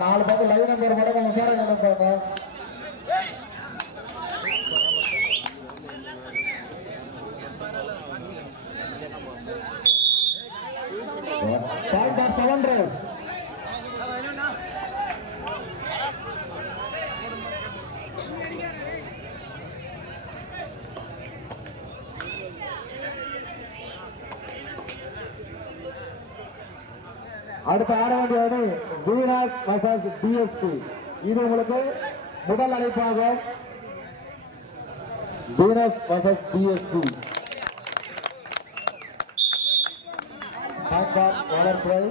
நாலு பக்கம் live number மட்டும் கொஞ்சம் உஷாரா நினைப்பாங்க அடுத்த ஆட வேண்டிய அணி வீராஸ் வர்சஸ் டிஎஸ்பி இது உங்களுக்கு முதல் அழைப்பாகும். Veeras versus DSP வளர்ப்புறை.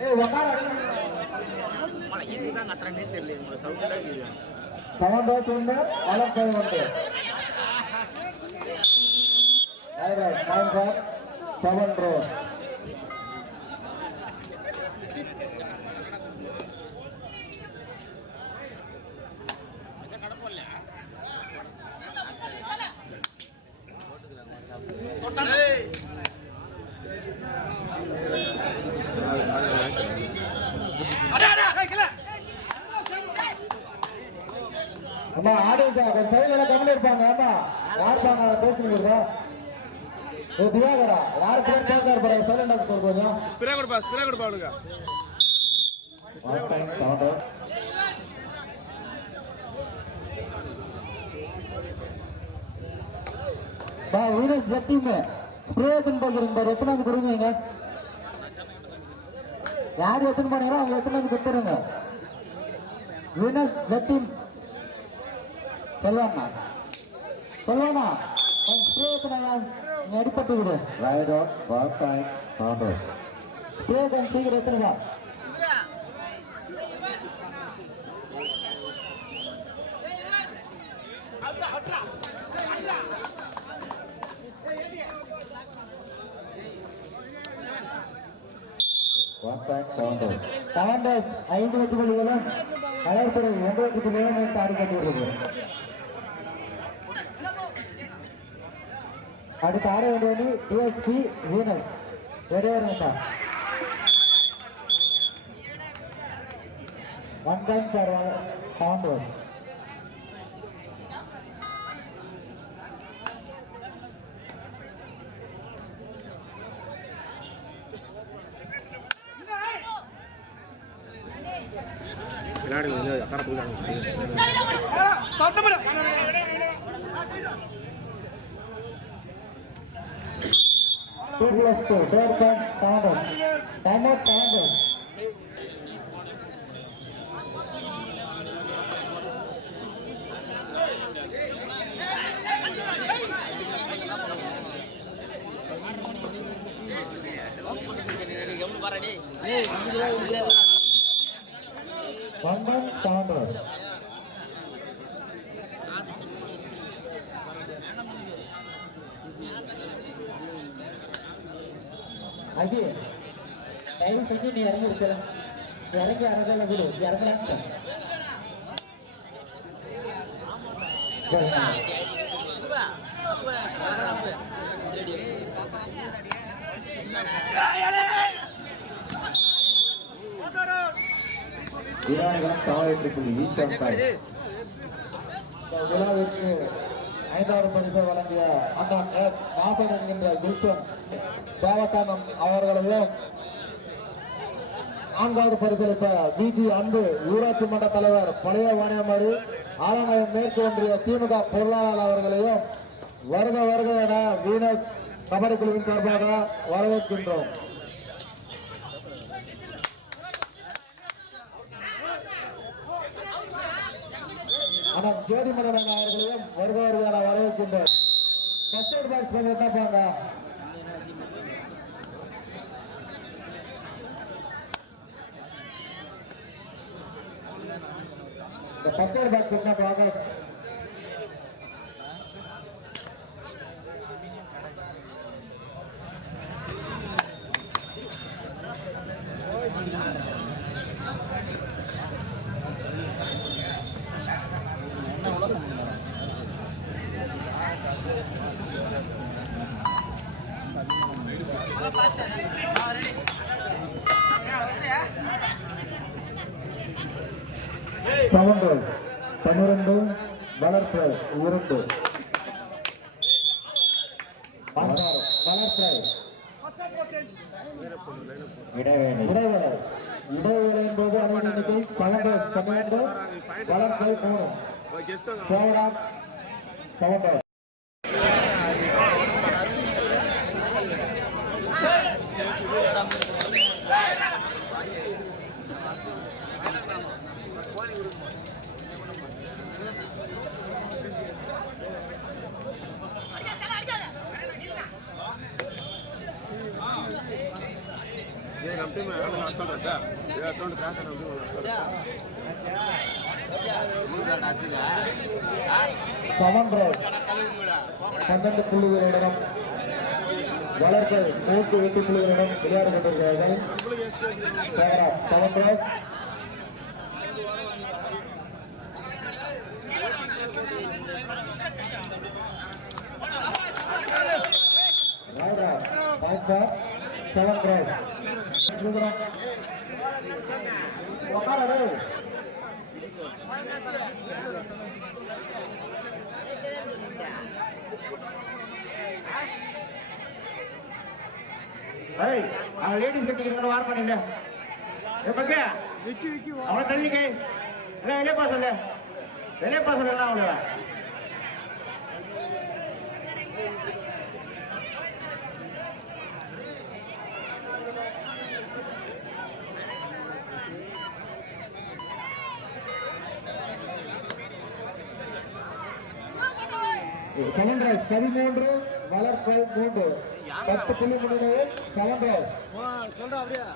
ஏய் உக்கார. செவன் டோஸ் உண்டு வளர்ப்பை அம்மா ஆடியன்ஸ் கொஞ்சம் சைடுல கம்மியில் இருப்பாங்க. ஆமா யார் பாங்க? பேசுனீங்க ஏ திவாகரா? யார் பேர் பேசுறாரு பாரு சைலண்டா சொல்ல கொஞ்சம். ஸ்ப்ரே கொடுப்பா ஸ்ப்ரே கொடுப்பா கவுண்டர் பா வீனஸ் ஜட்டிங்க. ஸ்ப்ரே எடுத்துன்னு போகிறீங்க பாரு எத்தனை வந்து கொடுங்க யார் எத்தனை போனீங்களோ அவங்க எத்தனை வந்து கொடுத்துருங்க? வீனஸ் ஜட்டின் செல்வாண்ணா செல்வாண்ணா ஸ்ப்ரே எத்தனை நீ அடிப்பட்டு விடு. Right out one time counter spray கொஞ்சம் சீக்கிரம் எத்தனை செவன் டேஸ் ஐந்து வெற்றி புள்ளிகளும் கலர்புரை ஒன்று வெற்றி புள்ளிகளும் ஆடிக்கொண்டிருக்கிறது அடுத்து ஆட வேண்டிய அணி டிஎஸ்பி வீனஸ் ரெடியாக வேண்டாம் one time for seven days விளையாடுங்க வந்து அக்கறை போயிடாங்க Two plus two, four point seven days. Time out seven days. One point seven days. அது தயவு செஞ்சு நீ இறங்கி இருக்க இறங்கி அறதெல்லாம் விடு இறங்கலாம் விழாவிற்கு ஐந்தாவது பரிசு வழங்கிய அண்ணன் எஸ் வாசன் என்கின்ற குல்சன் தேவஸ்தானம் அவர்களையும் நான்காவது பரிசளிப்ப பிஜி அன்பு ஊராட்சி மன்ற தலைவர் பழைய வாணியம்பாடி ஆலநாயம் மேற்கு ஒன்றிய திமுக பொருளாளர் அவர்களையும் வருக வருக என வீனஸ் கபடி குழுவின் சார்பாக வரவேற்கின்றோம். ஆனால் ஜோதிமலன் அவர்களையும் வருக வருக என வரவேற்கின்றோம். ஃபர்ஸ்ட் எய்ட் பாக்ஸ் கொஞ்சம் தான் போங்க ஃபர்ஸ்ட் எய்ட் பாக்ஸ் என்ன ஆகாஷ் சவுண்டு பன்னிரண்டு வளர்ப்பு இரண்டு. வளர்ப்பு. இடைவேளை. இடைவேளை. இடைவேளை என்பது அணியின் எண்ணிக்கை பன்னிரண்டு. வளர்ப்பு மூணு கெஸ்ட் கேவலம் பன்னெண்டு புள்ளிகளிடம் வளர்ப்பு நூற்றி எட்டு புள்ளிகளிடம் விளையாடி கொண்டிருக்கிறார்கள். கேவலம் சமன்று ராஜா பாய்ப்பா செவன் ரைஸ். உட்கார ஏய் அவன் லேடிஸ் கட்டிக்கிறவங்க வார் பண்ணில ஏ பக்க. விக்கி விக்கி அவனை தள்ளிக்க இல்லை வெளியே பா சொல்லு. வெளியே பா சொல்லலாம் அவளை செவன் ரைஸ் பதிமூன்று வளர்ப்பு மூன்று பத்து புள்ளி முன்னிலையில் செவன் ரைஸ். சொல்றா அப்படியே.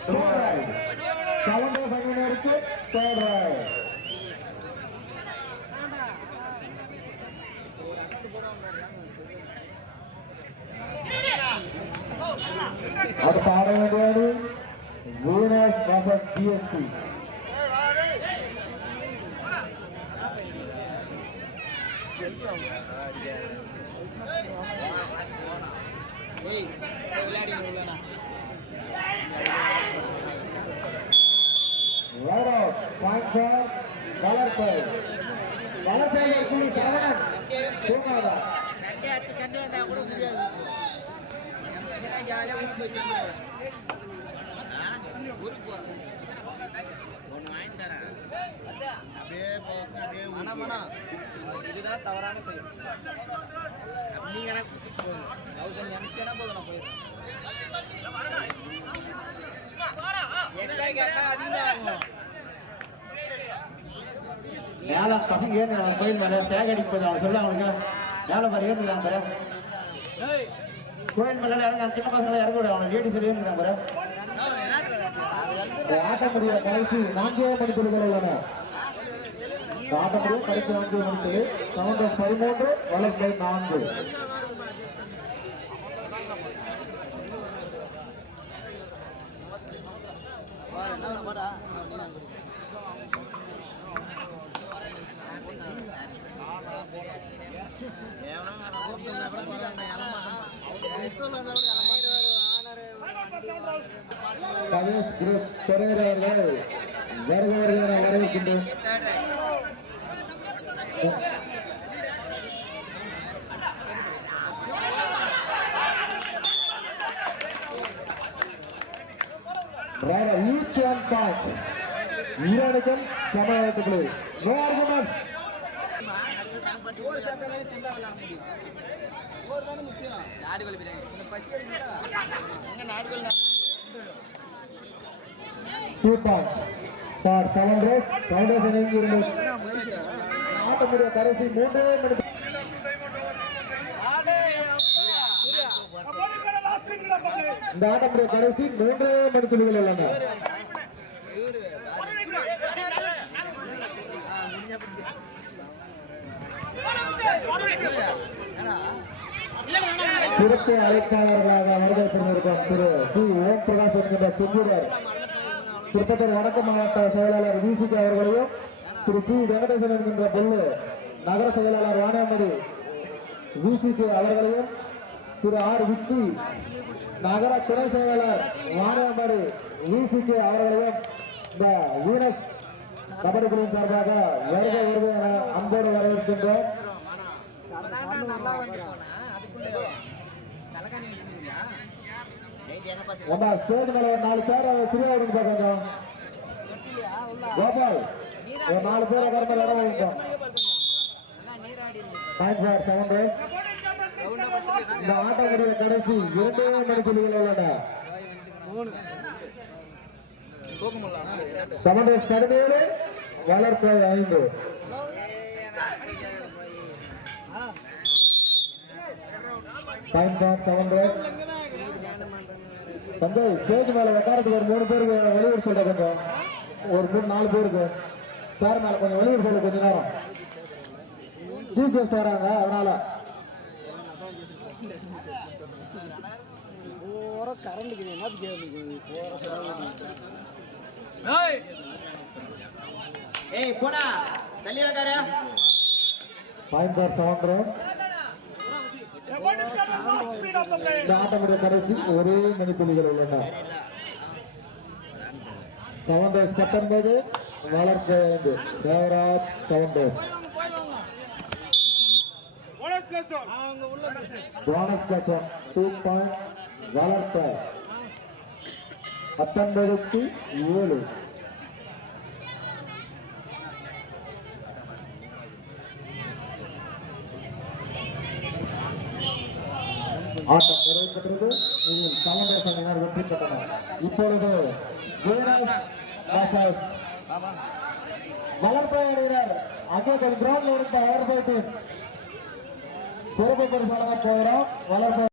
Third right. செவன் ரைஸ் அணியினருக்கு தேர்ட் ரைட் அடுத்த ஆட வேண்டிய அணி வீனஸ் vs டிஎஸ்பி வந்தா கூட முடியாது. ஃபார் வளர்ப்பை வளர்ப்பை புள்ளி செவன் தூங்காதா ஒன்று வாங்கி தரேன் அப்படியே போகணும் அப்படியே இதுதான் தவறான செயல் நீங்க எனக்கு போகணும் தௌசண்ட் நினைச்சேன்னா போதும் நான் போயிடுறேன் எக்ஸ்ட்ரா அதிகமாகும் மேல பசங்க ஏறின அவன் கோயில் மேல சேகரிப்பது அவன் சொல்ல அவனுக்கு மேல பாரு ஏறினான் கோயில் மேல இறங்க சின்ன பசங்களை இறங்க விட அவனை லேடி சொல்லியிருக்கிறான் பாரு. ஆட்ட முடிய கடைசி நான்கே மணித்துளிகள் உள்ளன ஆட்ட கடைசி நான்கு மணித்துளி செவன் ரைஸ் பதிமூன்று வளர்ப்பை நான்கு. என்ன பாடா கணேஷ் குரூப் பெரேரா அவர்கள் வருக என வரவேற்கின்றோம். Rather, each one ஈரானுக்கும் சம எழுத்துக்கள் நோ ஆர்குமெண்ட்ஸ் ஒரு சாப்பிட்டா விளையாட முடியும் நாடுகள் பிரியாணி நாடுகள் two point for seven raids seven raids இணைந்து ஆட்டமுடைய கடைசி மூன்றே மணி இந்த ஆட்டமுடைய கடைசி மூன்றே மணி துளிகள் உள்ளன சிறப்பு அழைப்பாளர்களாக வருகை புரிந்திருக்கும் திரு சி. ஓம் பிரகாஷ் என்கின்ற செஞ்சுரர் திருப்பத்தூர் வடக்கு மாவட்ட செயலாளர் விசிகே அவர்களையும் திரு. சி. வெங்கடேசன் என்கின்ற பொல்லு நகர செயலாளர் வாணியமடி விசிகே அவர்களையும் திரு. ஆர். விக்கி நகர துணை செயலாளர் வாணியமடி விசிகே அவர்களையும் இந்த வீனஸ் கபடி குழுவின் சார்பாக வருகை வருகை என அன்போடு வரவேற்கின்றோம். நல்லா ஸ்டேஜ் மேல ஒரு நாலு சேர் ஃப்ரீயா விடுங்க கொஞ்சம். கோபால் ஒரு நாலு பேர் உட்கார மேல இடம் விடுங்க டைம் ஃபார் செவன் ரேஸ் இந்த ஆட்டமுடைய கடைசி இரண்டே மணி புள்ளிகள் உள்ளன. செவன் ரேஸ் பதினேழு வளர்ப்பு ஐந்து. Point for seven raids Sanjay stage மேல உட்காரத்துக்கு ஒரு மூணு பேருக்கு வெளியூர் சொல்ற கொஞ்சம். ஒரு மூணு நாலு பேருக்கு. சேர் மேல கொஞ்சம் வெளியூர் சொல்ல கொஞ்ச நேரம். சீஃப் கெஸ்ட் வராங்க அதனால. ஏய்! போடா. வைக்காரு பாயிண்ட் ஃபார் செவன் ரேஸ் இந்த ஆட்டமுடைய கடைசி ஒரே மணித்துளிகள் உள்ளன. செவன் ரேஸ் பத்தொன்பது வளர்ப்பு ஐந்து Devraj seven raids bonus plus one two point வளர்ப்பு பத்தொன்பதுக்கு ஏழு. ஆட்டம் நிறைவு பெற்றது இதில் செவன் வெற்றி பெற்றனர். இப்பொழுது வளர்ப்பயர் versus வளர்ப்பை அங்கே கிரவுண்ட்ல இருந்த வளர்ப்பை சிறப்பு பரிசு போகிறோம். வளர்ப்பு